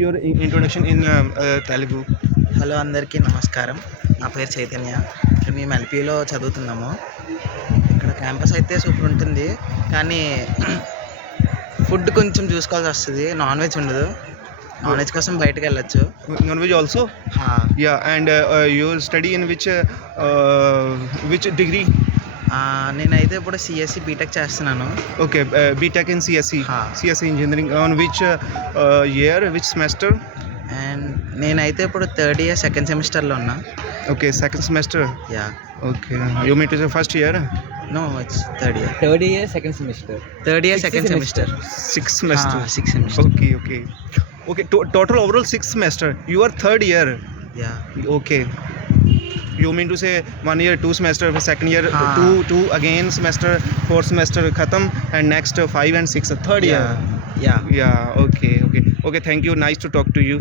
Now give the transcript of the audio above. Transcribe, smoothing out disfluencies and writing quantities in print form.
your introduction in Telugu. Hello అందరికీ నమస్కారం. నా పేరు చైతన్య. మేము ఎల్పీలో చదువుతున్నాము. ఇక్కడ క్యాంపస్ అయితే సూపర్ ఉంటుంది, కానీ ఫుడ్ కొంచెం చూసుకోవాల్సి వస్తుంది. నాన్ వెజ్ ఉండదు. నాన్ వెజ్ కోసం బయటకు వెళ్ళొచ్చు. Non-veg also? Yeah, and you study in which degree? నేనైతే ఇప్పుడు సిఎస్సి బీటెక్ చేస్తున్నాను. Okay, BTech in CSE. CSE engineering. On which year, which semester? And నేనైతే ఇప్పుడు థర్డ్ ఇయర్ సెకండ్ సెమిస్టర్లో ఉన్నా. Okay, second semester. Yeah. Okay, you mean to say first year? No, it's third year. Third year, second semester. Third year second semester. Sixth semester. Six semester. Okay. Total overall 6th semester. You are third year. Yeah. Okay. You mean to say 1 year 2 semester, second year two again semester, fourth semester khatam, and next 5 and 6 third year. Yeah. Yeah. Okay. Thank you. Nice to talk to you.